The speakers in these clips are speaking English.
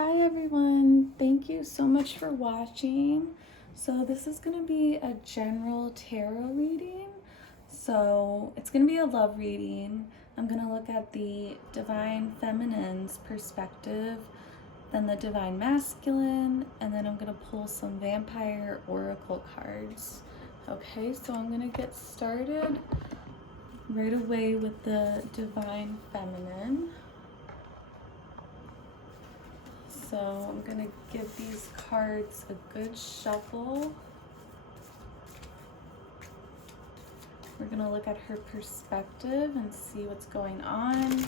Hi everyone, thank you so much for watching. So this is going to be a general tarot reading. So it's going to be a love reading. I'm going to look at the divine feminine's perspective, then the divine masculine, and then I'm going to pull some vampire oracle cards. Okay, so I'm going to get started right away with the divine feminine. So I'm going to give these cards a good shuffle. We're going to look at her perspective and see what's going on.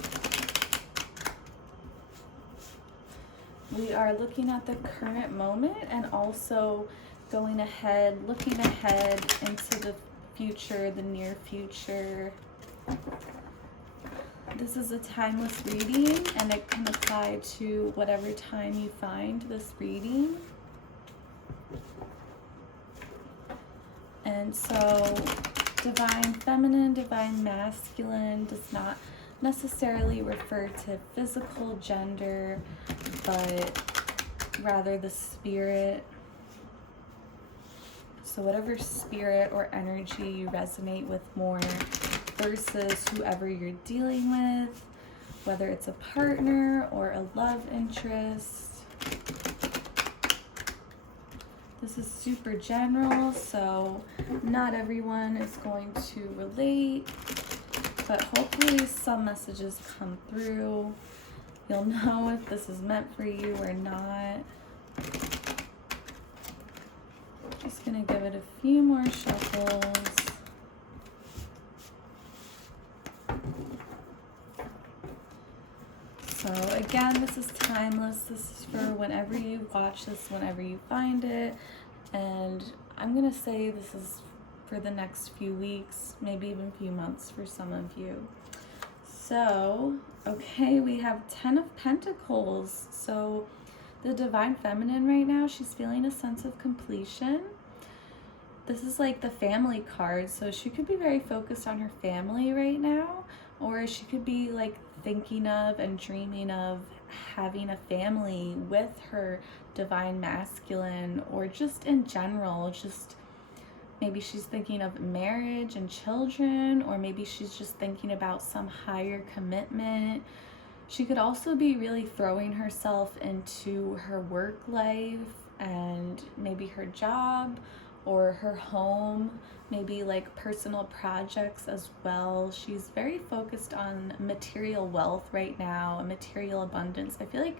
We are looking at the current moment and also going ahead, looking ahead into the future, the near future. This is a timeless reading and it can apply to whatever time you find this reading. And so divine feminine, divine masculine does not necessarily refer to physical gender, but rather the spirit. So whatever spirit or energy you resonate with more versus whoever you're dealing with, whether it's a partner or a love interest. This is super general, so not everyone is going to relate, but hopefully some messages come through. You'll know if this is meant for you or not. Just gonna give it a few more shuffles. So again, this is timeless. This is for whenever you watch this, whenever you find it. And I'm going to say this is for the next few weeks, maybe even a few months for some of you. So, okay, we have 10 of Pentacles. So the divine feminine right now, she's feeling a sense of completion. This is like the family card. So she could be very focused on her family right now, or she could be like thinking of and dreaming of having a family with her divine masculine, or just in general, just maybe she's thinking of marriage and children, or maybe she's just thinking about some higher commitment. She could also be really throwing herself into her work life and maybe her job or her home, maybe like personal projects as well. She's very focused on material wealth right now, material abundance. I feel like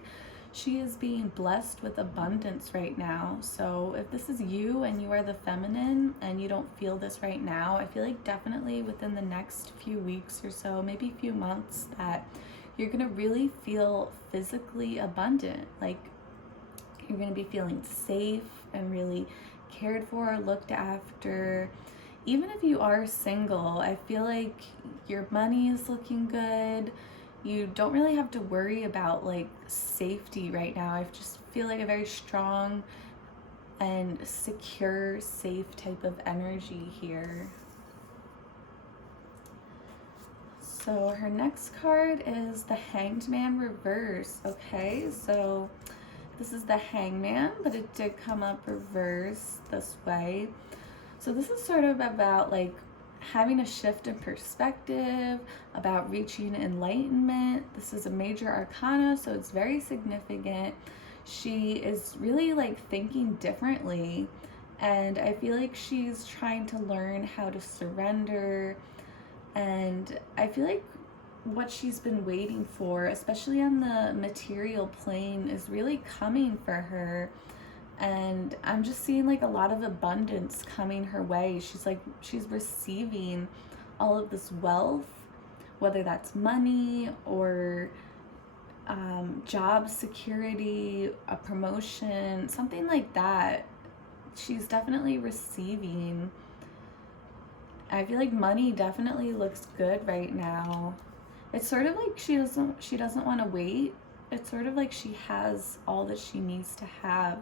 she is being blessed with abundance right now. So if this is you and you are the feminine and you don't feel this right now, I feel like definitely within the next few weeks or so, maybe a few months, that you're gonna really feel physically abundant. Like you're gonna be feeling safe and really cared for, looked after. Even if you are single, I feel like your money is looking good. You don't really have to worry about like safety right now. I just feel like a very strong and secure, safe type of energy here. So her next card is the Hanged Man reverse. Okay, so this is the Hangman, but it did come up reverse this way. So this is sort of about like having a shift in perspective, about reaching enlightenment. This is a major arcana, so it's very significant. She is really like thinking differently, and I feel like she's trying to learn how to surrender. And I feel like what she's been waiting for, especially on the material plane, is really coming for her. And I'm just seeing like a lot of abundance coming her way. She's receiving all of this wealth, whether that's money or job security, a promotion, something like that. She's definitely receiving. I feel like money definitely looks good right now. It's sort of like she doesn't want to wait. It's sort of like she has all that she needs to have.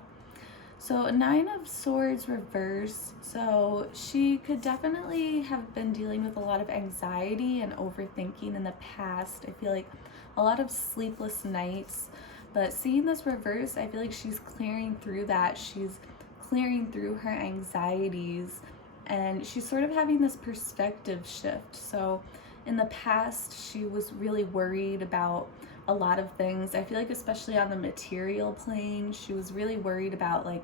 So 9 of Swords reverse. So she could definitely have been dealing with a lot of anxiety and overthinking in the past. I feel like a lot of sleepless nights, But seeing this reverse, I feel like she's clearing through that. She's clearing through her anxieties, and she's sort of having this perspective shift. So in the past, she was really worried about a lot of things. I feel like especially on the material plane, she was really worried about like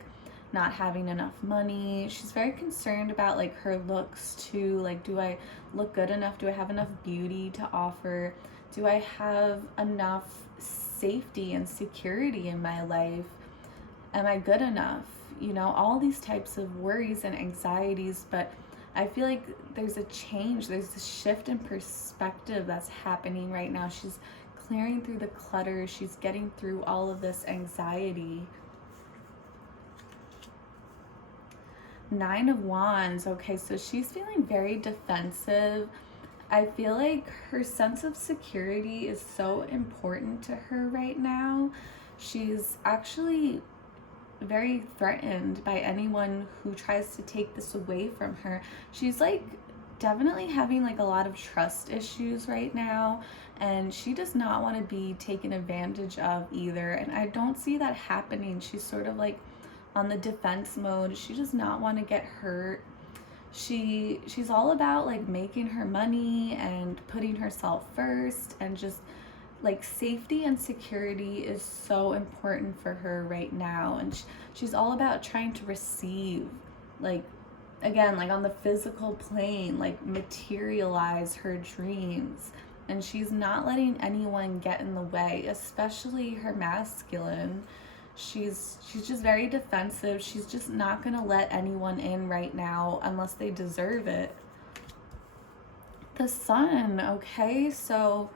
not having enough money. She's very concerned about like her looks too. Like, do I look good enough? Do I have enough beauty to offer? Do I have enough safety and security in my life? Am I good enough? You know, all these types of worries and anxieties. But I feel like there's a change, there's a shift in perspective that's happening right now. She's clearing through the clutter, she's getting through all of this anxiety. 9 of Wands. Okay, so she's feeling very defensive. I feel like her sense of security is so important to her right now. She's actually very threatened by anyone who tries to take this away from her. She's like definitely having like a lot of trust issues right now, and she does not want to be taken advantage of either. And I don't see that happening. She's sort of like on the defense mode. She does not want to get hurt. She's all about like making her money and putting herself first, and just like safety and security is so important for her right now. And she's all about trying to receive, like, again, like on the physical plane, like materialize her dreams. And she's not letting anyone get in the way, especially her masculine. She's just very defensive. She's just not gonna let anyone in right now unless they deserve it. The Sun. Okay, so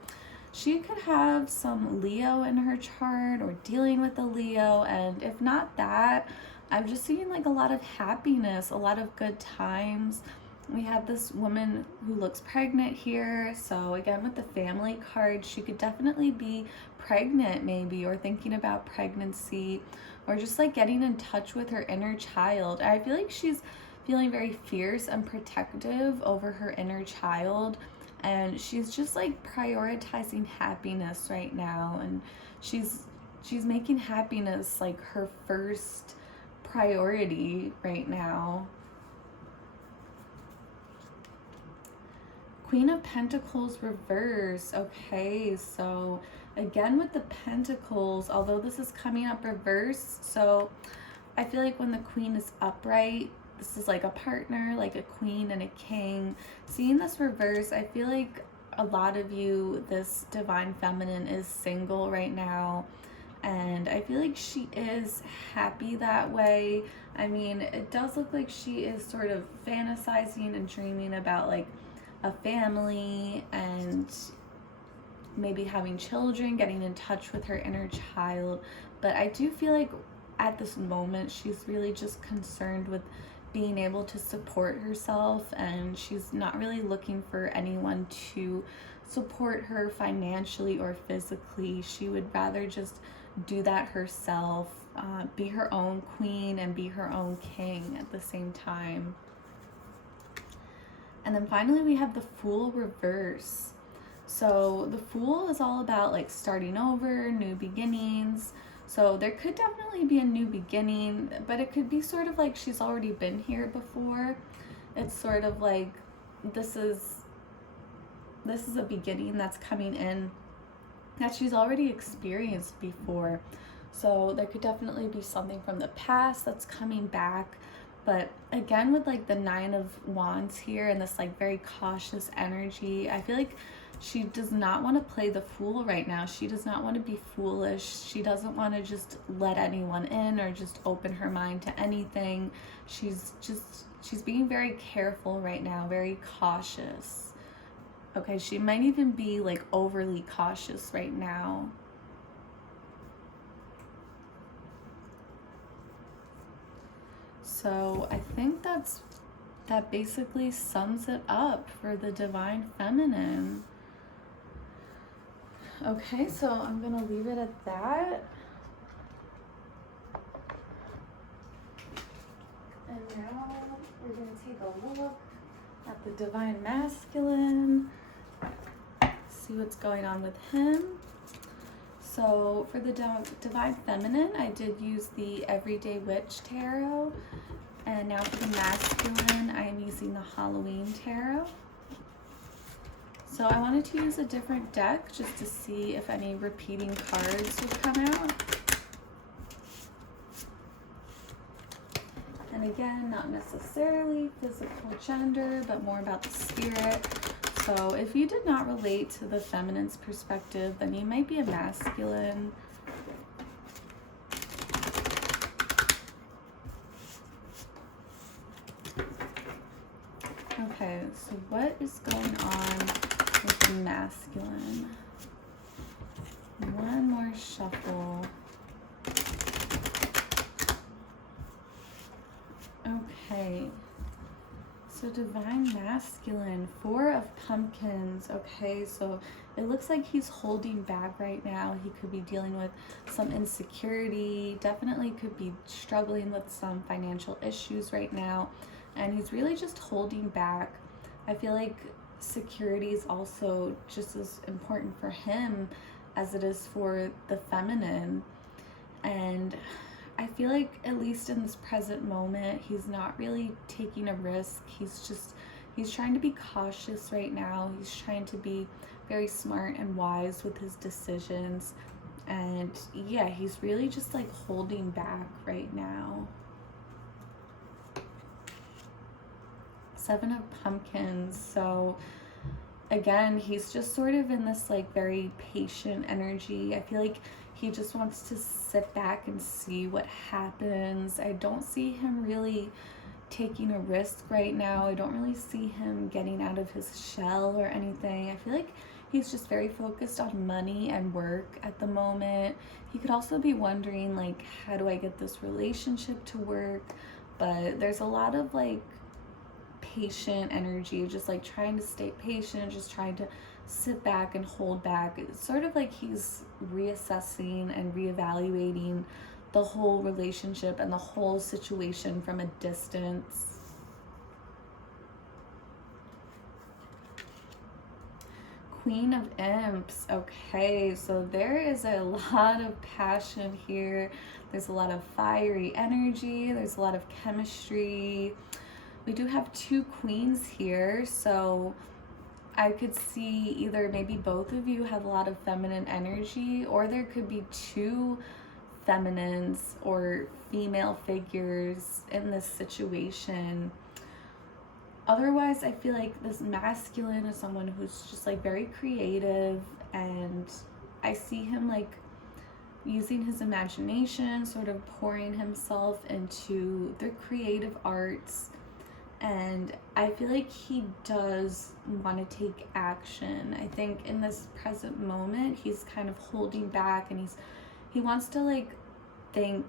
she could have some Leo in her chart or dealing with a Leo, and if not that, I'm just seeing like a lot of happiness, a lot of good times. We have this woman who looks pregnant here, so again with the family card, she could definitely be pregnant maybe, or thinking about pregnancy, or just like getting in touch with her inner child. I feel like she's feeling very fierce and protective over her inner child, and she's just like prioritizing happiness right now, and she's making happiness like her first priority right now. Queen of Pentacles reverse. Okay, so again with the Pentacles, although this is coming up reverse, so I feel like when the Queen is upright, this is like a partner, like a queen and a king. Seeing this reverse, I feel like a lot of you, this divine feminine, is single right now, and I feel like she is happy that way. I mean, it does look like she is sort of fantasizing and dreaming about like a family and maybe having children, getting in touch with her inner child. But I do feel like at this moment she's really just concerned with being able to support herself, and she's not really looking for anyone to support her financially or physically. She would rather just do that herself, be her own queen and be her own king at the same time. And then finally we have the Fool reverse. So the Fool is all about like starting over, new beginnings. So there could definitely be a new beginning, but it could be sort of like she's already been here before. It's sort of like this is a beginning that's coming in that she's already experienced before. So there could definitely be something from the past that's coming back. But again, with like the 9 of Wands here and this like very cautious energy, I feel like she does not want to play the fool right now. She does not want to be foolish. She doesn't want to just let anyone in or just open her mind to anything. She's being very careful right now, very cautious. Okay, she might even be like overly cautious right now. So I think that basically sums it up for the divine feminine. Okay, so I'm gonna leave it at that. And now we're gonna take a look at the divine masculine, see what's going on with him. So for the Divine Feminine, I did use the Everyday Witch Tarot. And now for the Masculine, I am using the Halloween Tarot. So I wanted to use a different deck just to see if any repeating cards would come out. And again, not necessarily physical gender, but more about the spirit. So if you did not relate to the feminine's perspective, then you might be a masculine. Okay, so what is going on with the masculine? One more shuffle. Okay, so Divine Masculine, 4 of Pumpkins. Okay, so it looks like he's holding back right now. He could be dealing with some insecurity, definitely could be struggling with some financial issues right now, and he's really just holding back. I feel like security is also just as important for him as it is for the feminine, and I feel like at least in this present moment, he's not really taking a risk. He's trying to be cautious right now. He's trying to be very smart and wise with his decisions. And yeah, he's really just like holding back right now. 7 of Pumpkins. So again, he's just sort of in this like very patient energy. I feel like he just wants to sit back and see what happens. I don't see him really taking a risk right now. I don't really see him getting out of his shell or anything. I feel like he's just very focused on money and work at the moment. He could also be wondering like, how do I get this relationship to work? But there's a lot of like patient energy, just like trying to stay patient, just trying to sit back and hold back. It's sort of like he's reassessing and reevaluating the whole relationship and the whole situation from a distance. Queen of Imps. Okay, so there is a lot of passion here. There's a lot of fiery energy. There's a lot of chemistry. We do have 2 queens here, so I could see either maybe both of you have a lot of feminine energy, or there could be 2 feminines or female figures in this situation. Otherwise, I feel like this masculine is someone who's just like very creative, and I see him like using his imagination, sort of pouring himself into the creative arts. And I feel like he does want to take action. I think in this present moment, he's kind of holding back, and he wants to like think,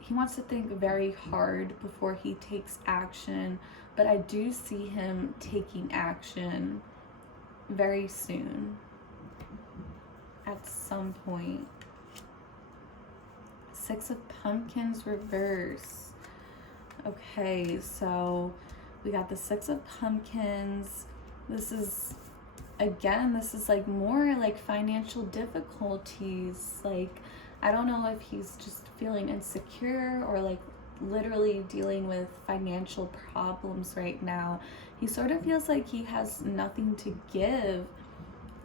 he wants to think very hard before he takes action. But I do see him taking action very soon, at some point. 6 of Pumpkins reverse. Okay, so we got the 6 of Pumpkins. This is like more like financial difficulties. Like, I don't know if he's just feeling insecure or like literally dealing with financial problems right now. He sort of feels like he has nothing to give.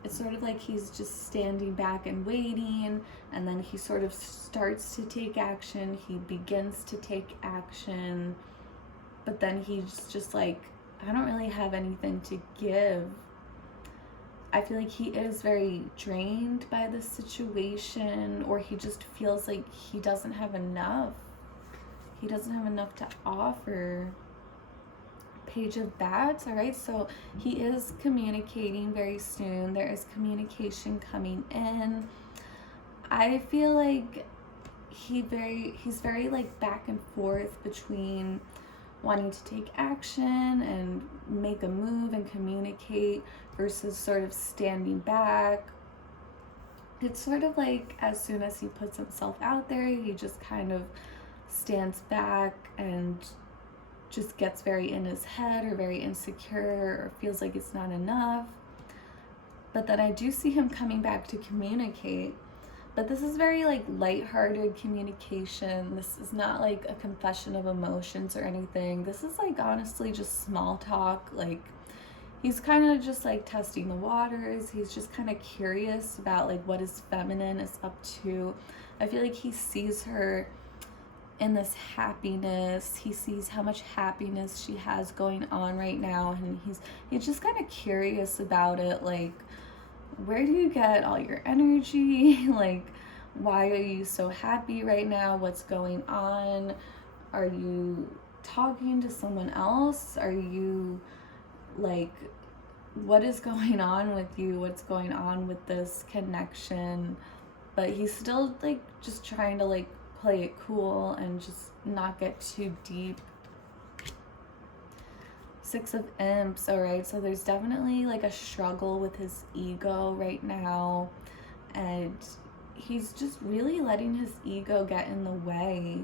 It's sort of like he's just standing back and waiting, and then he sort of starts to take action. He begins to take action, but then he's just like, I don't really have anything to give. I feel like he is very drained by the situation, or he just feels like he doesn't have enough. He doesn't have enough to offer. Page of Bats. All right, so he is communicating very soon. There is communication coming in. I feel like he's very like back and forth between wanting to take action and make a move and communicate versus sort of standing back. It's sort of like as soon as he puts himself out there, he just kind of stands back and just gets very in his head or very insecure or feels like it's not enough. But then I do see him coming back to communicate. But this is very like lighthearted communication. This is not like a confession of emotions or anything. This is like honestly just small talk. Like he's kind of just like testing the waters. He's just kind of curious about like what his feminine is up to. I feel like he sees her in this happiness. He sees how much happiness she has going on right now, and he's just kind of curious about it. Like, where do you get all your energy? Like, why are you so happy right now? What's going on? Are you talking to someone else? Are you like, what is going on with you? What's going on with this connection? But he's still like just trying to like play it cool and just not get too deep. Six of Imps. All right, so there's definitely like a struggle with his ego right now, and he's just really letting his ego get in the way.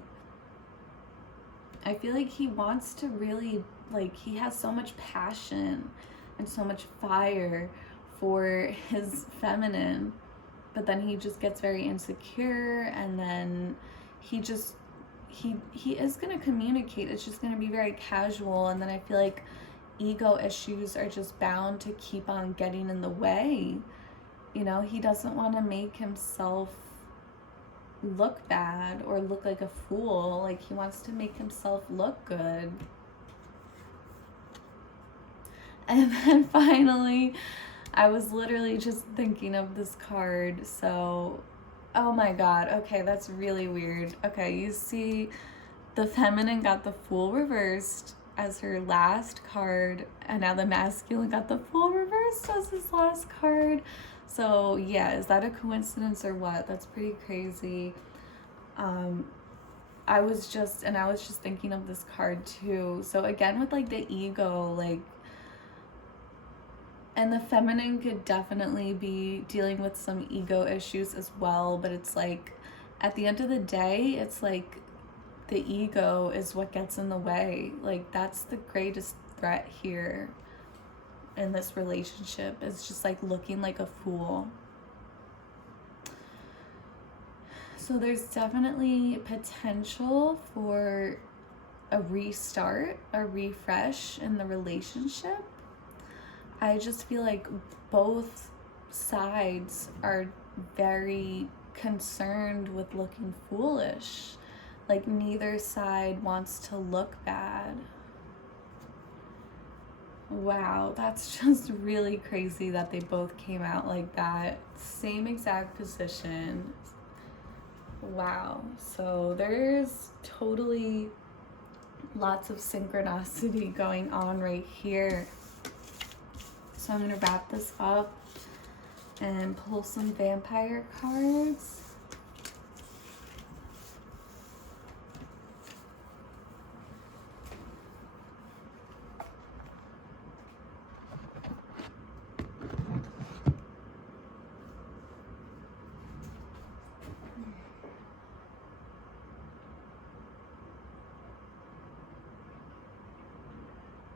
I feel like he wants to really, like, he has so much passion and so much fire for his feminine, but then he just gets very insecure, and then he is going to communicate. It's just going to be very casual, and then I feel like ego issues are just bound to keep on getting in the way. You know, he doesn't want to make himself look bad or look like a fool. Like, he wants to make himself look good. And then finally, I was literally just thinking of this card. So, oh my god, okay, that's really weird. Okay, you see the feminine got the Fool reversed as her last card, and now the masculine got the Fool reversed as his last card. So yeah, is that a coincidence or what? That's pretty crazy. I was just thinking of this card too. So again, with like the ego, like, and the feminine could definitely be dealing with some ego issues as well, but it's like, at the end of the day, it's like the ego is what gets in the way. Like, that's the greatest threat here in this relationship. It's just like looking like a fool. So there's definitely potential for a restart, a refresh in the relationship. I just feel like both sides are very concerned with looking foolish. Like, neither side wants to look bad. Wow, that's just really crazy that they both came out like that. Same exact position. Wow. So there's totally lots of synchronicity going on right here. So I'm going to wrap this up and pull some vampire cards.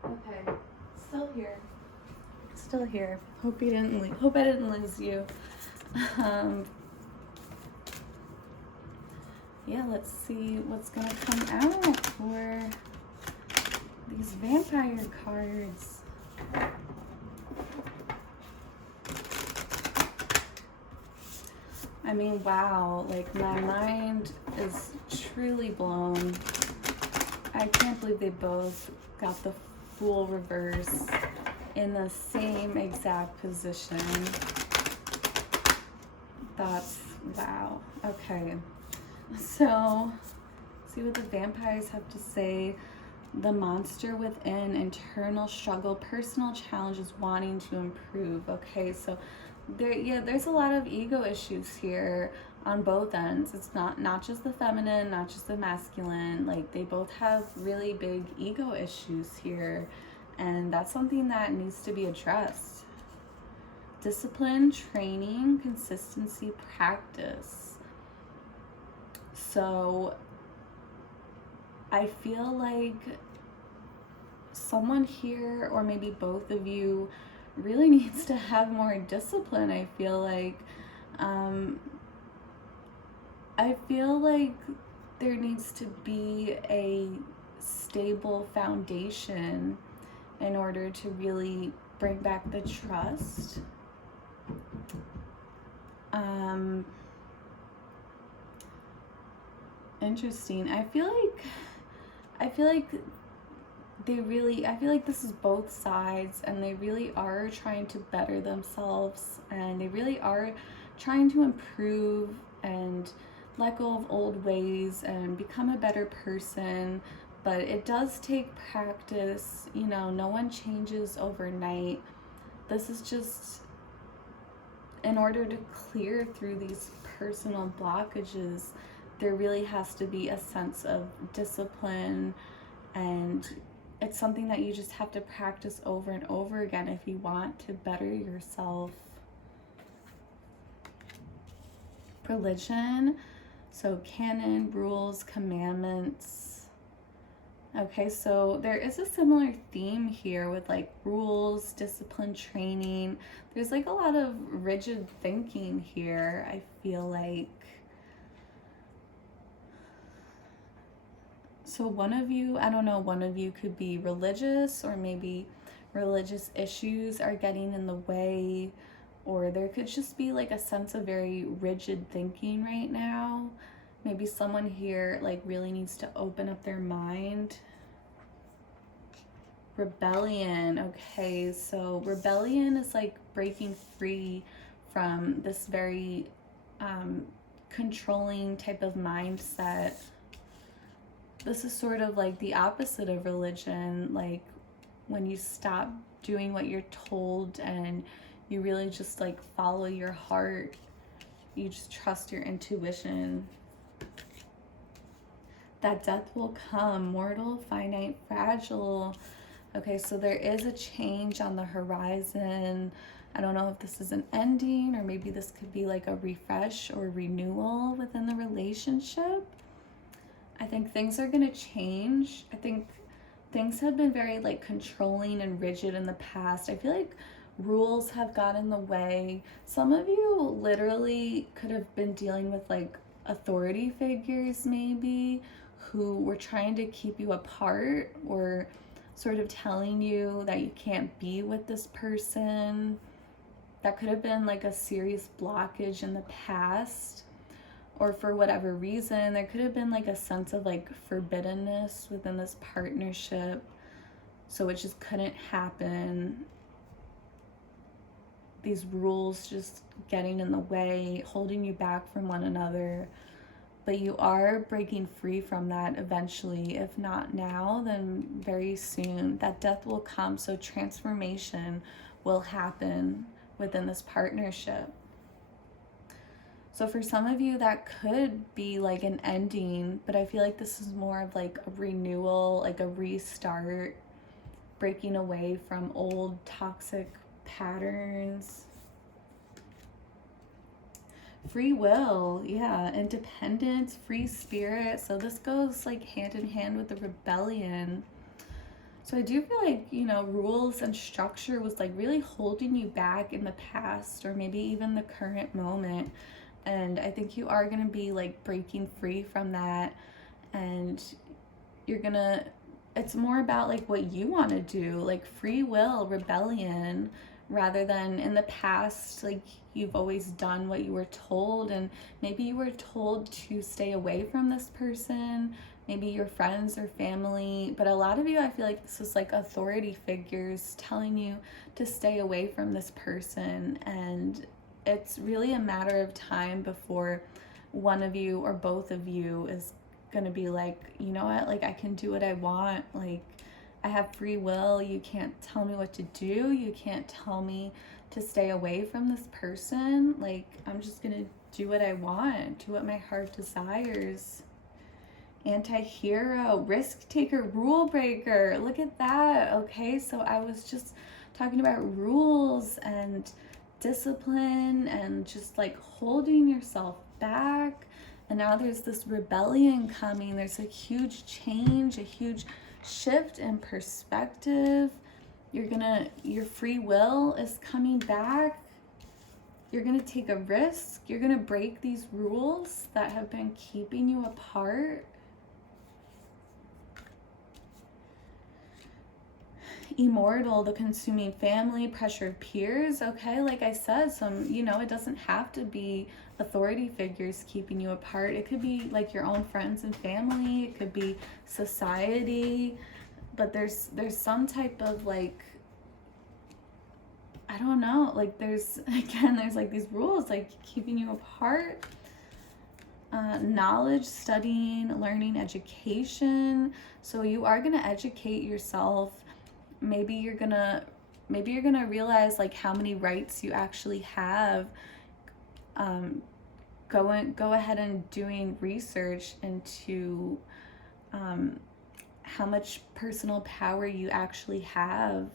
Okay, still here. Still here. Hope you didn't leave. Hope I didn't lose you. Yeah, let's see what's gonna come out for these vampire cards. I mean, wow, like, my mind is truly blown. I can't believe they both got the Fool reverse in the same exact position. That's, wow. Okay, so see what the vampires have to say. The monster within, internal struggle, personal challenges, wanting to improve. Okay, so there's a lot of ego issues here on both ends. It's not just the feminine, not just the masculine. Like, they both have really big ego issues here, and that's something that needs to be addressed. Discipline, training, consistency, practice. So I feel like someone here, or maybe both of you, really needs to have more discipline. I feel like I feel like there needs to be a stable foundation in order to really bring back the trust. Interesting. I feel like I feel like this is both sides, and they really are trying to better themselves, and they really are trying to improve and let go of old ways and become a better person. But it does take practice. You know, no one changes overnight. This is just in order to clear through these personal blockages, there really has to be a sense of discipline, and it's something that you just have to practice over and over again if you want to better yourself. Religion, so canon, rules, commandments. Okay, so there is a similar theme here with like rules, discipline, training. There's like a lot of rigid thinking here, I feel like. So one of you, I don't know, one of you could be religious, or maybe religious issues are getting in the way, or there could just be like a sense of very rigid thinking right now. Maybe someone here like really needs to open up their mind. Rebellion. Okay, so rebellion is like breaking free from this very controlling type of mindset. This is sort of like the opposite of religion, like when you stop doing what you're told and you really just like follow your heart. You just trust your intuition. That death will come, mortal, finite, fragile. Okay, so there is a change on the horizon. I don't know if this is an ending, or maybe this could be like a refresh or renewal within the relationship. I think things are going to change. I think things have been very like controlling and rigid in the past. I feel like rules have got in the way. Some of you literally could have been dealing with like authority figures maybe, who were trying to keep you apart, or sort of telling you that you can't be with this person. That could have been like a serious blockage in the past. Or for whatever reason, there could have been like a sense of like forbiddenness within this partnership, so it just couldn't happen. These rules just getting in the way, holding you back from one another. But you are breaking free from that eventually. If not now, then very soon. That death will come, so transformation will happen within this partnership. So for some of you, that could be like an ending, but I feel like this is more of like a renewal, like a restart, breaking away from old toxic patterns. Free will, yeah, independence, free spirit. So this goes like hand in hand with the rebellion. So I do feel like, you know, rules and structure was like really holding you back in the past, or maybe even the current moment. And I think you are going to be like breaking free from that, and you're going to, it's more about like what you want to do, like free will, rebellion, rather than in the past, like you've always done what you were told, and maybe you were told to stay away from this person, maybe your friends or family. But a lot of you, I feel like this is like authority figures telling you to stay away from this person, and it's really a matter of time before one of you or both of you is gonna be like, you know what, like I can do what I want, like I have free will, you can't tell me what to do, you can't tell me to stay away from this person, like I'm just gonna do what I want, do what my heart desires. Anti-hero, risk taker, rule breaker, look at that. Okay, so I was just talking about rules and discipline and just like holding yourself back, and now there's this rebellion coming. There's a huge change, a huge shift in perspective. Your free will is coming back. You're going to take a risk. You're going to break these rules that have been keeping you apart. Immortal, the consuming family, pressure of peers. Okay, like I said, it doesn't have to be authority figures keeping you apart. It could be like your own friends and family. It could be society. But there's some type of like, I don't know, like there's like these rules like keeping you apart. Knowledge, studying, learning, education. So you are going to educate yourself. Maybe you're gonna realize like how many rights you actually have. Go ahead and doing research into how much personal power you actually have.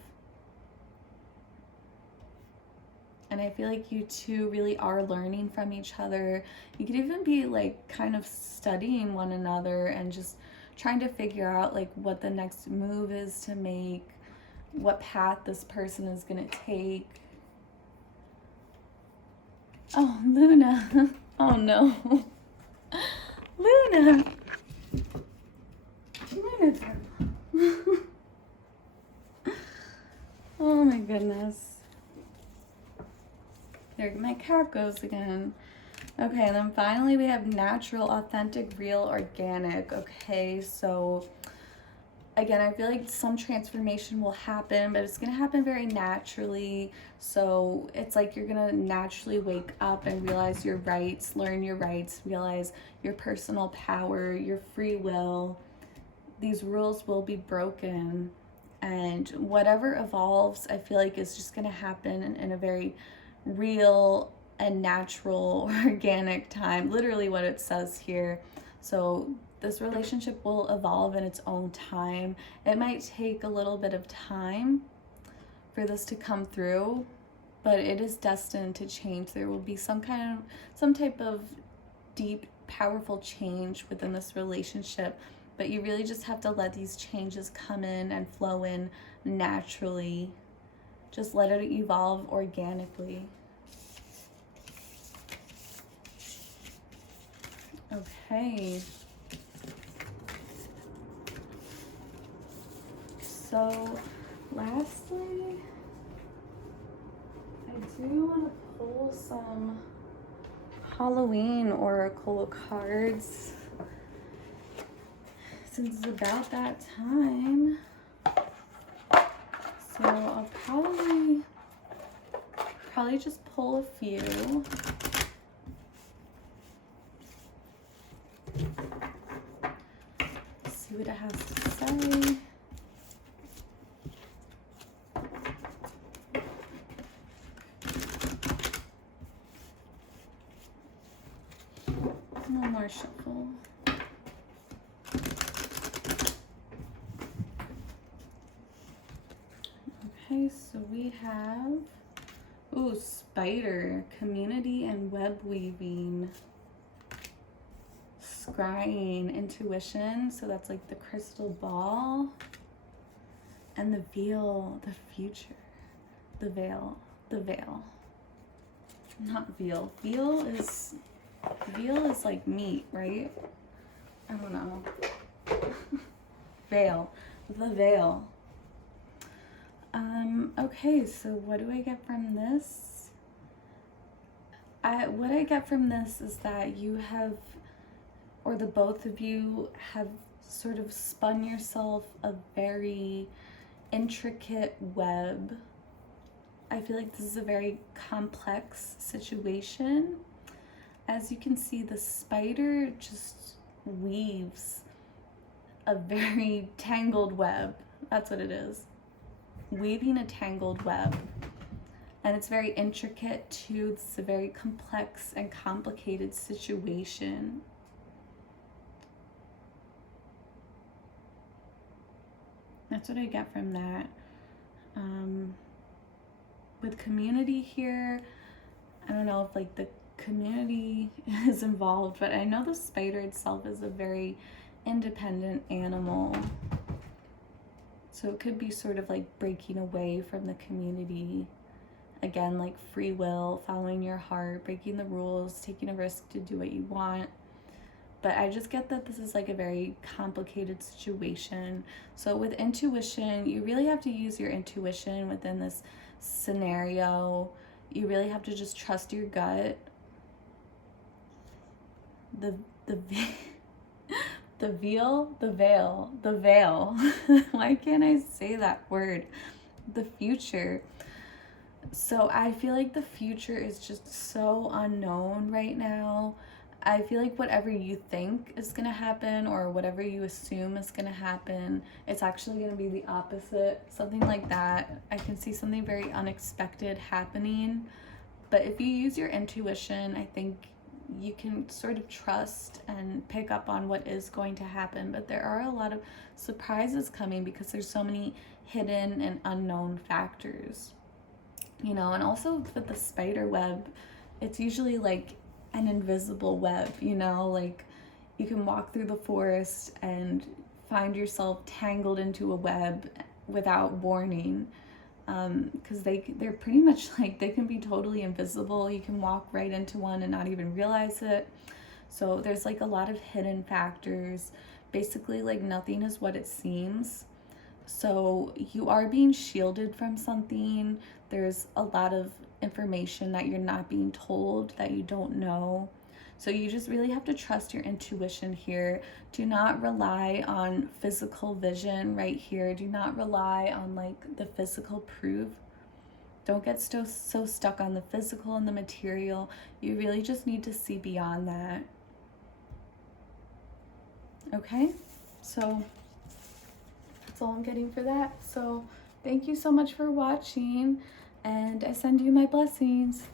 And I feel like you two really are learning from each other. You could even be like kind of studying one another and just trying to figure out like what the next move is to make, what path this person is going to take. Oh, Luna. Oh, no. Luna. Luna. Oh, my goodness. There my cat goes again. Okay, and then finally we have natural, authentic, real, organic. Okay, so again, I feel like some transformation will happen, but it's going to happen very naturally. So it's like you're going to naturally wake up and realize your rights, learn your rights, realize your personal power, your free will. These rules will be broken. And whatever evolves, I feel like is just going to happen in a very real and natural, organic time. Literally what it says here. So this relationship will evolve in its own time. It might take a little bit of time for this to come through, but it is destined to change. There will be some type of deep, powerful change within this relationship, but you really just have to let these changes come in and flow in naturally. Just let it evolve organically. Okay. So, lastly, I do want to pull some Halloween oracle cards since it's about that time. So I'll probably just pull a few. See what it has to say. One more shuffle. Okay, so we have, spider, community and web weaving, scrying, intuition, so that's like the crystal ball, and the veil, the future, the veil, not veal. Veal is like meat, right? I don't know. Veil, the veil. Okay, so what do I get from this? What I get from this is that you have, or the both of you have sort of spun yourself a very intricate web. I feel like this is a very complex situation. As you can see, the spider just weaves a very tangled web. That's what it is. Weaving a tangled web. And it's very intricate too. It's a very complex and complicated situation. That's what I get from that. With community here, I don't know if like the community is involved, but I know the spider itself is a very independent animal. So it could be sort of like breaking away from the community Again, like free will, following your heart, breaking the rules, taking a risk to do what you want. But I just get that this is like a very complicated situation. So with intuition, you really have to use your intuition within this scenario. You really have to just trust your gut. The veil. Why can't I say that word? The future. So I feel like the future is just so unknown right now. I feel like whatever you think is going to happen or whatever you assume is going to happen, it's actually going to be the opposite. Something like that. I can see something very unexpected happening. But if you use your intuition, I think you can sort of trust and pick up on what is going to happen. But there are a lot of surprises coming because there's so many hidden and unknown factors. You know, and also with the spider web, it's usually like an invisible web, you know, like you can walk through the forest and find yourself tangled into a web without warning, because they're pretty much like, they can be totally invisible. You can walk right into one and not even realize it. So there's like a lot of hidden factors. Basically, like nothing is what it seems. So you are being shielded from something. There's a lot of information that you're not being told, that you don't know. So you just really have to trust your intuition here. Do not rely on physical vision right here. Do not rely on like the physical proof. Don't get so stuck on the physical and the material. You really just need to see beyond that. Okay? So that's all I'm getting for that. So thank you so much for watching, and I send you my blessings.